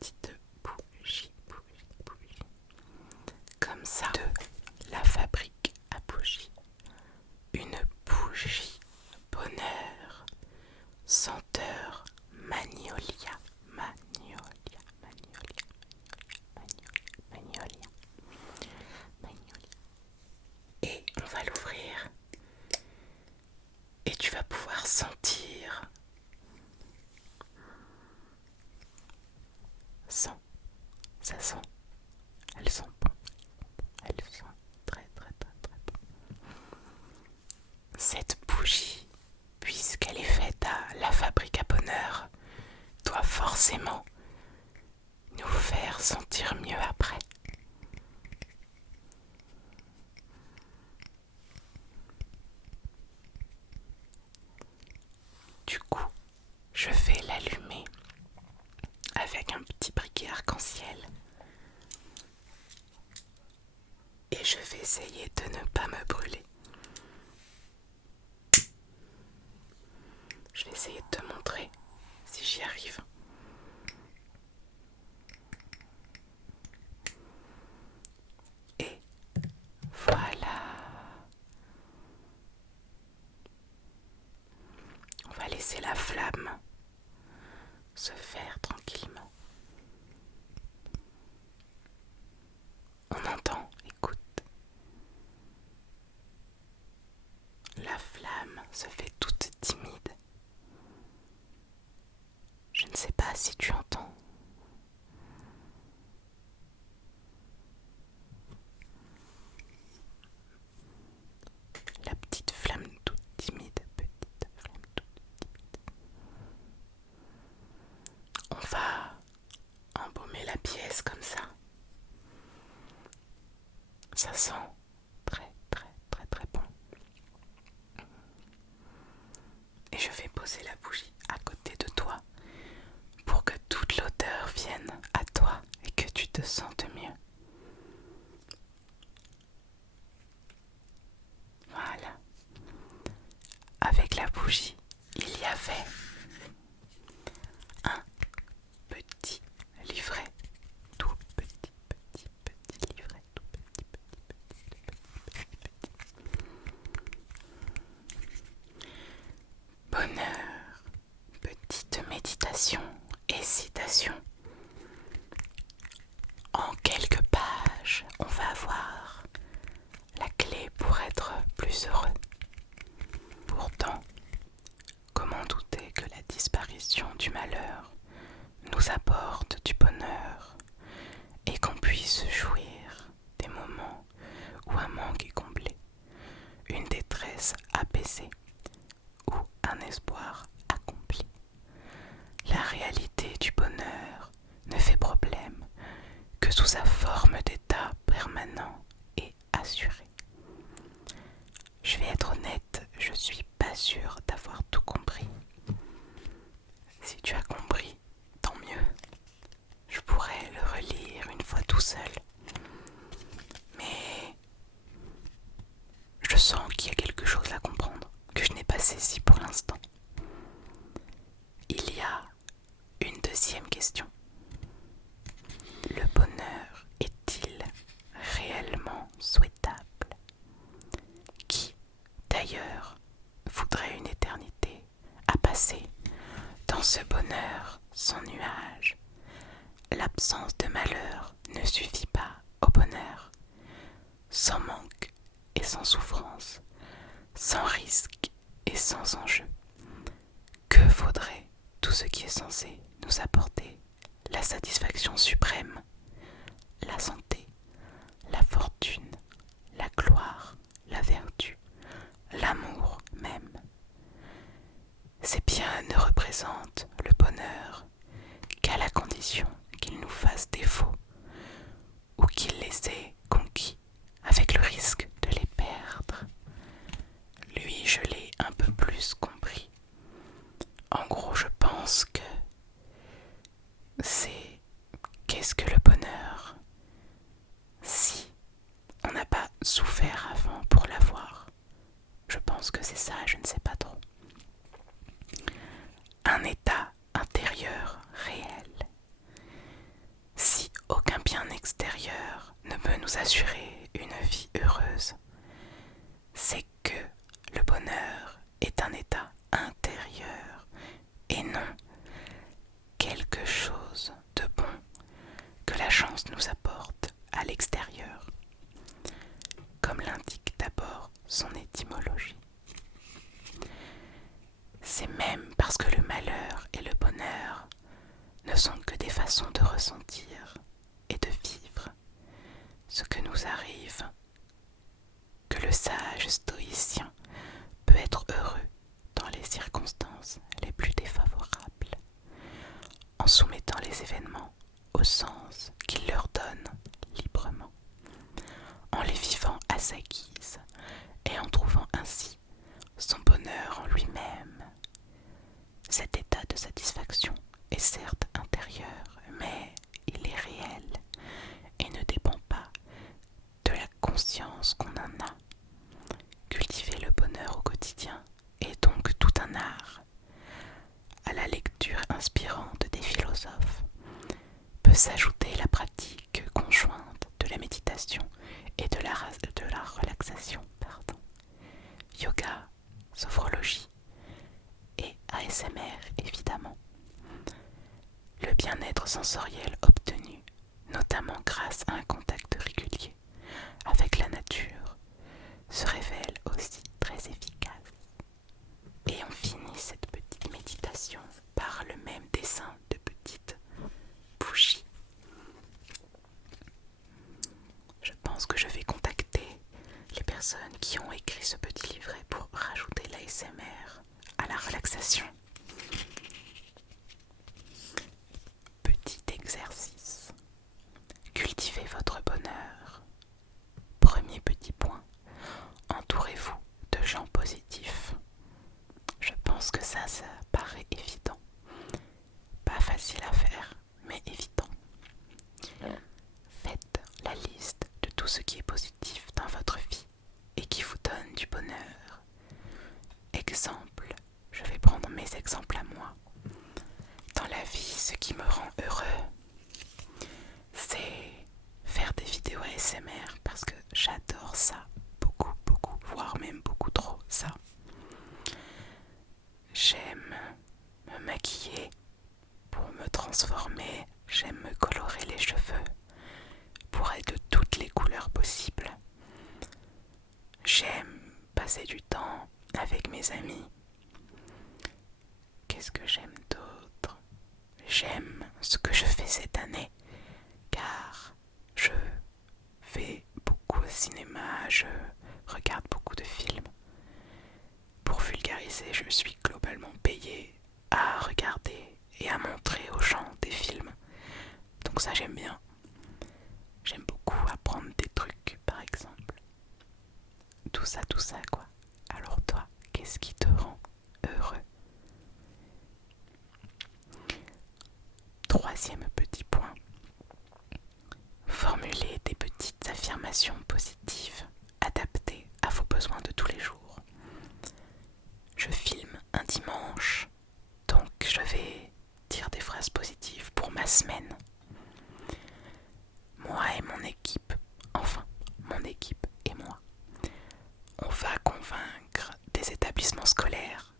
petite bougie. Comme ça, de la fabrique à bougies. Une bougie bonheur, senteur magnolia, et on va l'ouvrir et tu vas pouvoir sentir. Ça sent, elle sent bon, elle sent très bon. Cette bougie, puisqu'elle est faite à la fabrique à bonheur, doit forcément nous faire sentir mieux après. Du coup, je vais l'allumer avec un petit briquet arc-en-ciel et je vais essayer de ne pas me brûler. Je vais essayer de te montrer si j'y arrive. Et voilà. On va laisser la flamme se faire tranquillement. On entend, écoute. La flamme se fait toute timide. Je ne sais pas si tu entends. La petite flamme toute timide, petite flamme toute timide. On va embaumer la pièce comme ça. Ça sent très bon. Et je vais poser la bougie à côté de toi pour que toute l'odeur vienne à toi et que tu te sentes mieux. Voilà. Avec la bougie, il y avait un petit livret, tout petit livret, tout petit. Bonheur, petite méditation et citation. En quelques pages, on va avoir la clé pour être plus heureux. Pourtant, comment douter que la disparition du malheur nous apporte du bonheur et qu'on puisse jouir des moments où un manque est comblé, une détresse apaisée ou un espoir accompli. La réalité du bonheur ne fait problème que sous sa forme d'état permanent et assuré. Je vais être honnête, je suis pas sûre d'avoir tout compris. Si tu as compris, tant mieux. Je pourrais le relire une fois tout seul. Mais je sens qu'il y a quelque chose à comprendre que je n'ai pas saisi pour l'instant. Il y a une deuxième question. Le bonheur est-il réellement souhaitable? Qui, d'ailleurs, voudrait une éternité à passer dans ce bonheur sans nuage? L'absence de malheur ne suffit pas au bonheur. Sans manque et sans souffrance, sans risque et sans enjeu. Que vaudrait tout ce qui est censé nous apporter la satisfaction suprême, la santé, la fortune, la gloire, la vertu, l'amour même? Ces biens ne représentent le bonheur qu'à la condition qu'ils nous fassent défaut ou qu'ils les aient conquis avec le risque de les perdre. Lui, je l'ai un peu plus compris. En gros, je pense que c'est qu'est-ce que le bonheur si on n'a pas souffert avant pour l'avoir. Je pense que c'est ça, je ne sais pas trop. Un état intérieur réel. nous assurer une vie heureuse, c'est que le bonheur est un état intérieur et non quelque chose de bon que la chance nous apporte à l'extérieur, comme l'indique d'abord son étymologie. C'est même parce que le malheur et le bonheur ne sont que des façons de ressentir et de vivre ce que nous arrive que le sage stoïcien peut être heureux dans les circonstances les plus défavorables, en soumettant les événements au sens qu'il leur donne librement, en les vivant à sa guise et en trouvant ainsi son bonheur en lui-même. Cet état de satisfaction est certes intérieur, mais il est réel et ne dépend pas de la conscience qu'on en a. Cultiver le bonheur au quotidien est donc tout un art. À la lecture inspirante des philosophes peut s'ajouter la pratique conjointe de la méditation et de la relaxation. Yoga, sophrologie et ASMR évidemment. Le bien-être sensoriel obtenu, notamment grâce à un contact régulier avec la nature, se révèle aussi très efficace. Et on finit cette petite méditation par le même dessin de petites bougies. Je pense que je vais contacter les personnes qui ont écrit ce petit livret pour rajouter l'ASMR à la relaxation. Petit exercice. Cultivez votre bonheur. Premier petit point. Entourez-vous de gens positifs. Je pense que ça paraît évident. Pas facile à faire, mais évident. Faites la liste de tout ce qui est positif dans votre vie et qui vous donne du bonheur. Exemple, je vais prendre mes exemples à moi. Dans la vie, ce qui me rend heureux, c'est faire des vidéos ASMR parce que j'adore ça. Beaucoup, voire même beaucoup trop ça. J'aime me maquiller pour me transformer, j'aime me colorer les cheveux pour être de toutes les couleurs possibles. J'aime passer du temps avec mes amis. Qu'est-ce que j'aime d'autre? J'aime ce que je fais cette année car je vais beaucoup au cinéma, je regarde beaucoup de films. Pour vulgariser, je suis globalement payée à regarder et à montrer aux gens des films. Donc ça j'aime bien. J'aime beaucoup apprendre des trucs par exemple. Tout ça quoi. Alors toi, qu'est-ce qui te rend heureux? Troisième petit point. Formulez des petites affirmations positives adaptées à vos besoins de tous les jours. Je filme un dimanche, donc je vais dire des phrases positives pour ma semaine. Moi et mon équipe, enfin mon équipe et moi, on va convaincre des établissements scolaires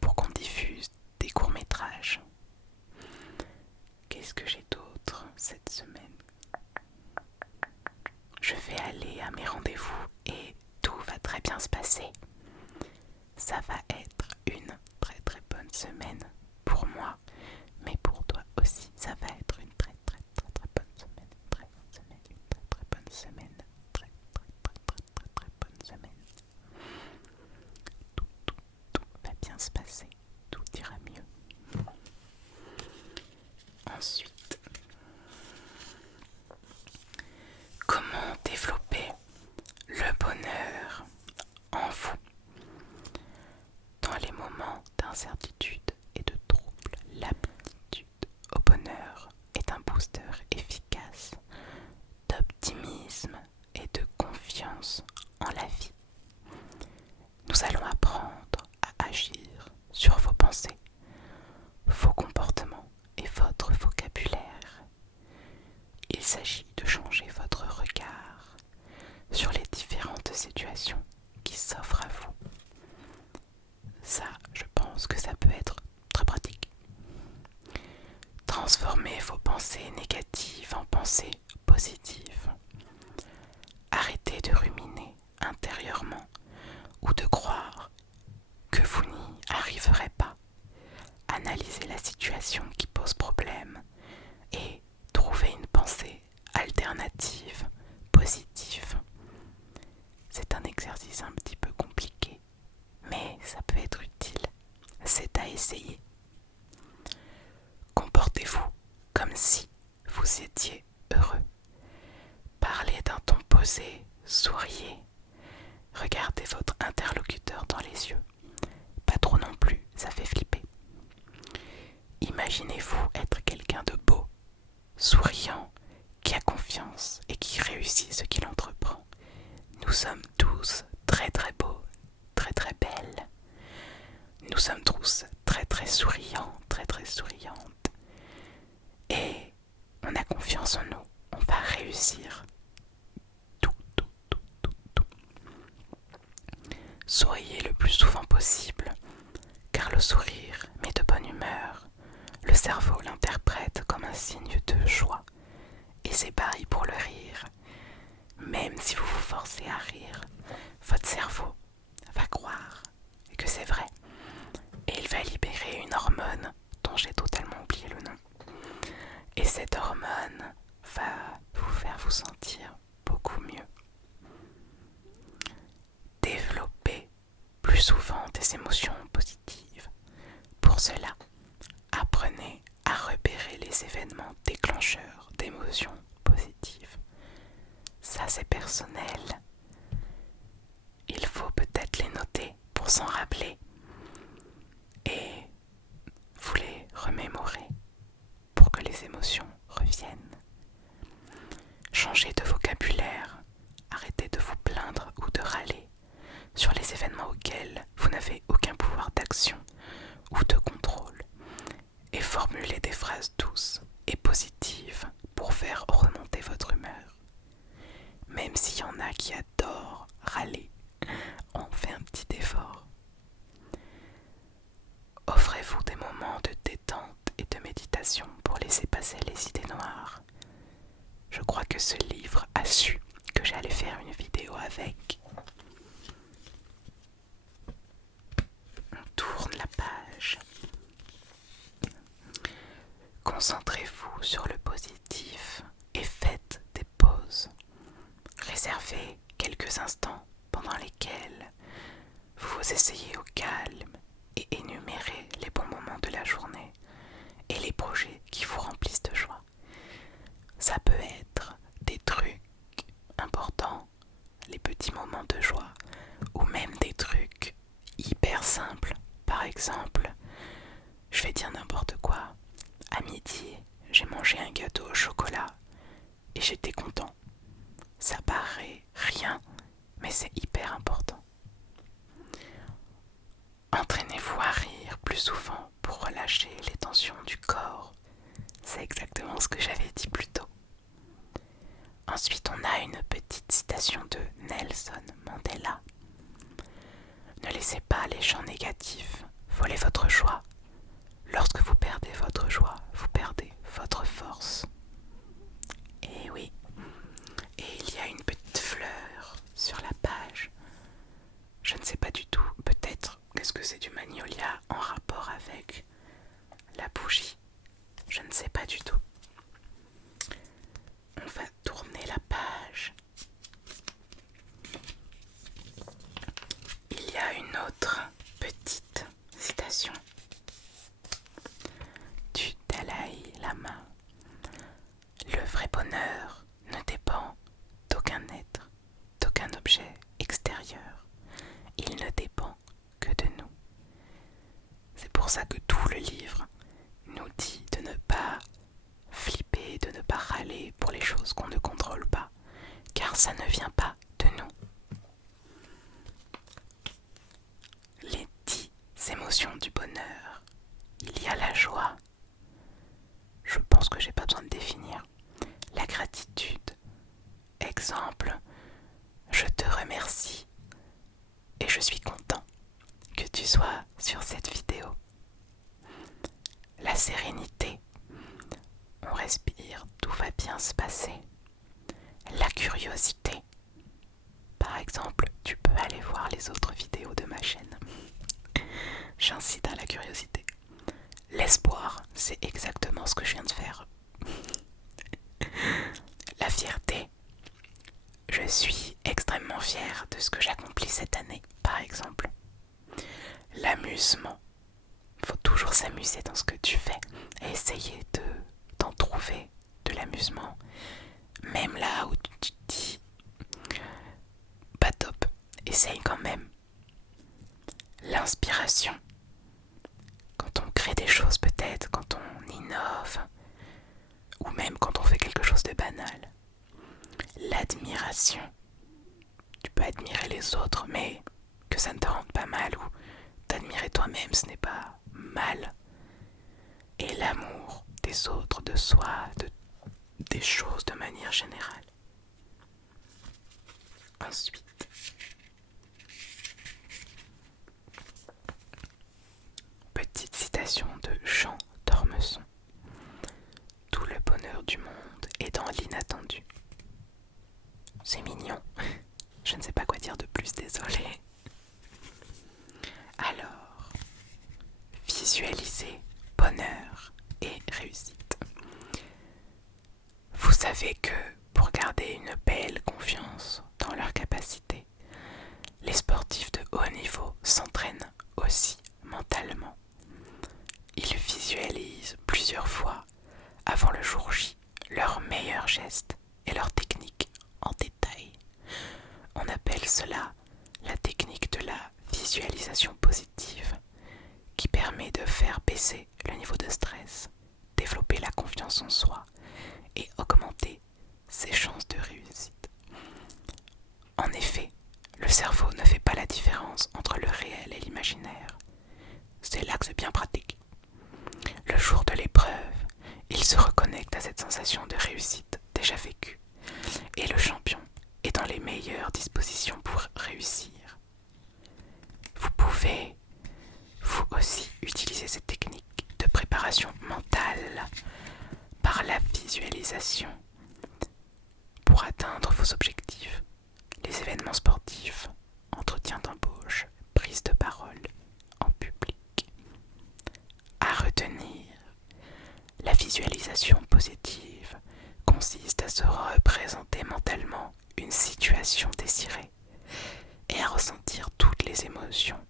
pour qu'on diffuse des courts-métrages. Qu'est-ce que j'ai d'autre cette semaine? Je vais aller à mes rendez-vous et tout va très bien se passer. Ça va être une très bonne semaine pour moi, mais pour toi aussi, ça va être une très bonne semaine. Très bonne semaine. Très bonne semaine. Tout va bien se passer. Tout ira mieux. Ensuite, comment développer le bonheur en vous? Dans les moments d'incertitude et de trouble, l'aptitude au bonheur est un booster efficace d'optimisme et de confiance en la vie. Nous allons apprendre à agir sur vos pensées, vos comportements et votre vocabulaire. Il s'agit de changer votre regard situation qui s'offre à vous. Ça, je pense que ça peut être très pratique. Transformez vos pensées négatives en pensées positives. Arrêtez de ruminer intérieurement ou de croire que vous n'y arriverez pas. Analysez la situation qui pose problème et trouvez une pensée alternative, positive. C'est un exercice un petit peu compliqué, mais ça peut être utile. C'est à essayer. Comportez-vous comme si vous étiez heureux. Parlez d'un ton posé, souriez. Regardez votre interlocuteur dans les yeux. Pas trop non plus, ça fait flipper. Imaginez-vous être quelqu'un de beau, souriant, qui a confiance et qui réussit ce qu'il entreprend. Nous sommes tous très très beaux, très très belles. Nous sommes tous très très souriants, très très souriantes. Et on a confiance en nous, on va réussir. Tout. Souriez le plus souvent possible, car le sourire met de bonne humeur. Le cerveau l'interprète comme un signe de joie, et c'est pareil pour le rire. Même si vous vous forcez à rire, votre cerveau va croire que c'est vrai, et il va libérer une hormone dont j'ai totalement oublié le nom. Et cette hormone va vous faire vous sentir beaucoup mieux. Développez plus souvent des émotions positives. Pour cela, apprenez à repérer les événements déclencheurs d'émotions positives. Ça, c'est personnel. Il faut peut-être les noter pour s'en rappeler et vous les remémorer pour que les émotions reviennent. Changez de vocabulaire, arrêtez de vous plaindre ou de râler sur les événements auxquels vous n'avez aucun pouvoir d'action ou de contrôle et formulez des phrases douces et positives pour faire remonter votre humeur. Même s'il y en a qui adorent râler, on fait un petit effort. Offrez-vous des moments de détente et de méditation pour laisser passer les idées noires. Je crois que ce livre a su que j'allais faire une vidéo avec. On tourne la page. Concentrez-vous sur le positif et faites des pauses. Réservez quelques instants pendant lesquels vous vous asseyez au calme et énumérez les bons moments de la journée et les projets qui vous remplissent de joie. Ça peut être des trucs importants, les petits moments de joie, ou même des trucs hyper simples. Par exemple, je vais dire n'importe quoi. À midi, j'ai mangé un gâteau au chocolat et j'étais content. Ça paraît rien, mais c'est hyper important. Entraînez-vous à rire plus souvent pour relâcher les tensions du corps. C'est exactement ce que j'avais dit plus tôt. Ensuite, on a une petite citation de Nelson Mandela. Ne laissez pas les gens négatifs voler votre joie. Lorsque vous perdez votre joie, vous perdez votre force. Et oui, et il y a une petite fleur sur la page. Je ne sais pas du tout, peut-être est-ce que c'est du magnolia en rapport avec la bougie. Je ne sais pas du tout. On va tourner la page. Il y a une autre petite citation du Dalai Lama. Le vrai bonheur ne dépend d'aucun être, d'aucun objet extérieur. Il ne dépend que de nous. C'est pour ça que tout le livre nous dit de ne pas flipper, de ne pas râler pour les choses qu'on ne contrôle pas, car ça ne vient pas de nous. Les 10 émotions du bonheur. Il y a la joie. Je pense que j'ai pas besoin de définir. La gratitude. Exemple, je te remercie suis content que tu sois sur cette vidéo. La sérénité, on respire, tout va bien se passer. La curiosité, par exemple, tu peux aller voir les autres vidéos de ma chaîne. J'incite à la curiosité. L'espoir, c'est exactement ce que je viens de faire. La fierté, je suis extrêmement fière de ce que j'accomplis cette année, par exemple. L'amusement, il faut toujours s'amuser dans ce que tu fais et essayer d'en trouver de l'amusement. Même là où tu te dis pas top, essaye quand même. L'inspiration, quand on crée des choses peut-être, quand on innove, ou même quand on fait quelque chose de banal. L'admiration, tu peux admirer les autres, mais que ça ne te rende pas mal, ou t'admirer toi-même, ce n'est pas mal. Et l'amour des autres, de soi, des choses de manière générale. Ensuite, petite citation de Jean d'Ormesson. Tout le bonheur du monde est dans l'inattendu. C'est mignon. Je ne sais pas quoi dire de plus, désolée. Alors, visualiser bonheur et réussite. Vous savez que pour garder une belle confiance dans leurs capacités, les sportifs de haut niveau s'entraînent aussi mentalement. Ils visualisent plusieurs fois avant le jour J leurs meilleurs gestes et leurs techniques en détail. On appelle cela la technique de la visualisation positive, qui permet de faire baisser le niveau de stress, développer la confiance en soi et augmenter ses chances de réussite. En effet, le cerveau ne fait pas la différence entre le réel et l'imaginaire. C'est là que c'est bien pratique. Le jour de l'épreuve, il se reconnecte à cette sensation de réussite déjà vécue, et le champion est dans les meilleures dispositions pour réussir. Vous pouvez, vous aussi, utiliser cette technique de préparation mentale par la visualisation pour atteindre vos objectifs, les événements sportifs, entretien d'embauche, prise de parole en public. À retenir, la visualisation positive consiste à se représenter mentalement une situation désirée et à ressentir toutes les émotions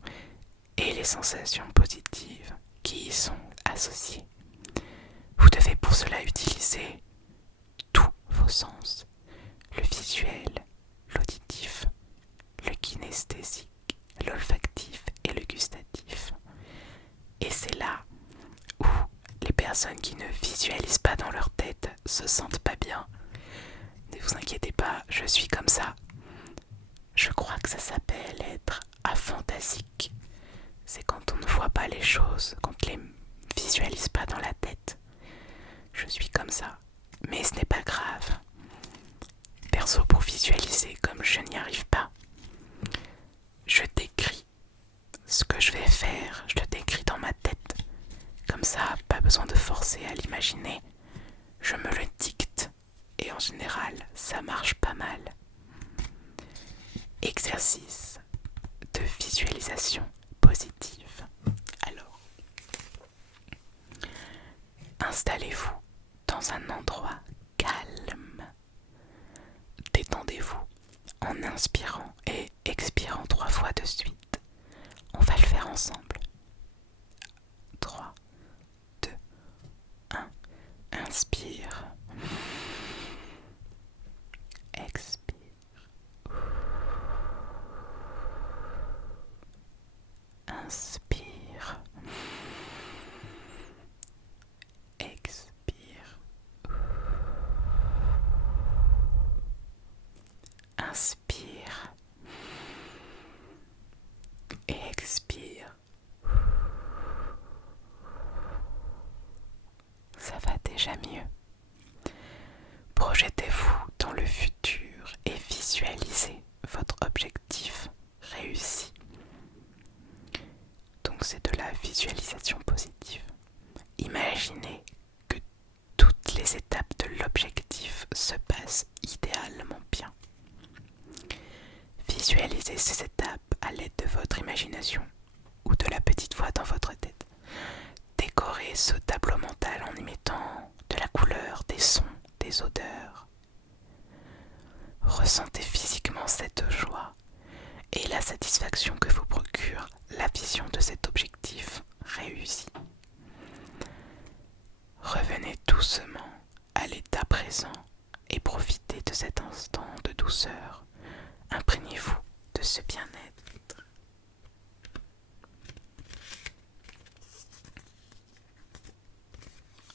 et les sensations positives qui y sont associées. Vous devez pour cela utiliser tous vos sens, le visuel, l'auditif, le kinesthésique, l'olfactif et le gustatif. Et c'est là où les personnes qui ne visualisent pas dans leur tête se sentent pas bien. Ne vous inquiétez pas, je suis comme ça. Je crois que ça s'appelle être aphantasique. C'est quand on ne voit pas les choses, qu'on ne les visualise pas dans la tête. Je suis comme ça, mais ce n'est pas grave. Perso, pour visualiser, comme je n'y arrive pas, je décris ce que je vais faire, je le décris dans ma tête. Comme ça, pas besoin de forcer à l'imaginer. Je me le dicte et en général, ça marche pas mal. Exercice de visualisation positive. Alors, installez-vous dans un endroit calme. Détendez-vous en inspirant et expirant 3 fois de suite. On va le faire ensemble. 3, 2, 1. Inspire. Expire. Inspire. Expire. Inspire. Expire. Ça va déjà mieux. Projetez-vous dans le futur et visualisez votre objectif réussi. c'est de la visualisation positive. Imaginez que toutes les étapes de l'objectif se passent idéalement bien. Visualisez ces étapes à l'aide de votre imagination ou de la petite voix dans votre tête. Décorez ce tableau mental en y mettant de la couleur, des sons, des odeurs. Ressentez physiquement cette joie et la satisfaction que vous procure la vision de cet objectif réussi. Revenez doucement à l'état présent et profitez de cet instant de douceur. Imprégnez-vous de ce bien-être.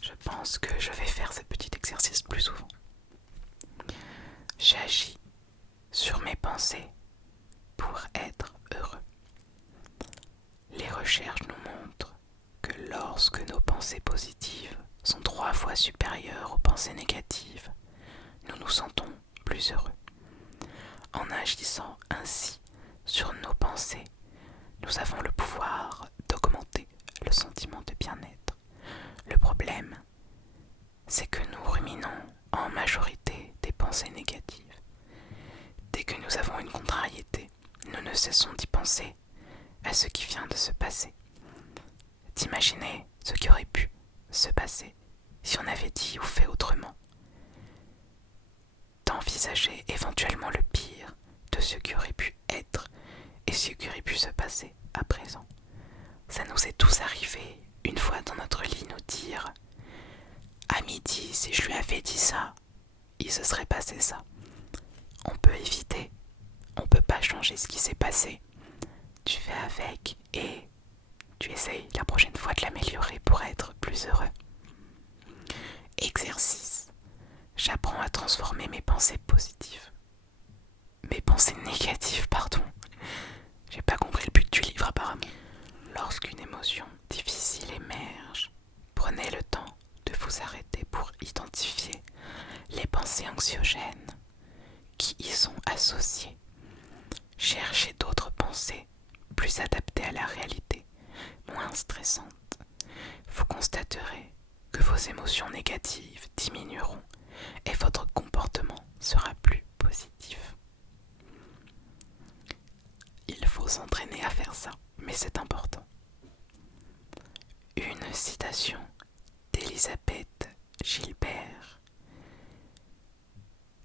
Je pense que je vais faire ce petit exercice plus souvent. J'agis sur mes pensées pour être heureux. Les recherches nous montrent que lorsque nos pensées positives sont 3 fois supérieures aux pensées négatives, nous nous sentons plus heureux. En agissant ainsi sur nos pensées, nous avons le pouvoir d'augmenter le sentiment de bien-être. Le problème, c'est que nous ruminons en majorité des pensées négatives. Dès que nous avons une contrariété, nous ne cessons d'y penser à ce qui vient de se passer. D'imaginer ce qui aurait pu se passer si on avait dit ou fait autrement. D'envisager éventuellement le pire de ce qui aurait pu être et ce qui aurait pu se passer à présent. Ça nous est tous arrivé une fois dans notre lit nous dire « À midi, si je lui avais dit ça, il se serait passé ça. » On peut éviter, on peut pas changer ce qui s'est passé. Tu fais avec et tu essayes la prochaine fois de l'améliorer pour être plus heureux. Exercice. J'apprends à transformer mes pensées positives. Mes pensées négatives, pardon. J'ai pas compris le but du livre apparemment. Lorsqu'une émotion difficile émerge, prenez le temps de vous arrêter pour identifier les pensées anxiogènes qui y sont associées. Cherchez d'autres pensées plus adaptées à la réalité, moins stressantes. Vous constaterez que vos émotions négatives diminueront et votre comportement sera plus positif. Il faut s'entraîner à faire ça, mais c'est important. Une citation d'Elisabeth Gilbert.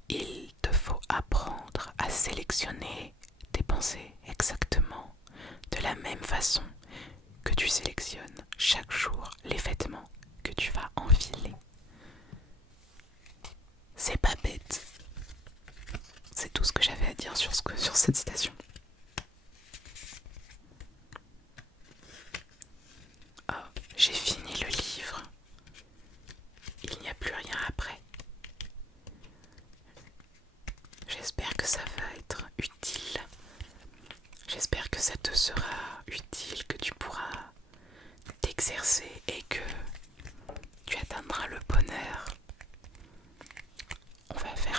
Il te faut apprendre à sélectionner tes pensées exactement de la même façon que tu sélectionnes chaque jour les vêtements que tu vas enfiler. C'est pas bête. C'est tout ce que j'avais à dire sur cette citation. Oh, j'ai fini le livre. Il n'y a plus rien après. J'espère que ça va être utile. J'espère que ça te sera utile, que tu pourras t'exercer et que tu atteindras le bonheur. On va faire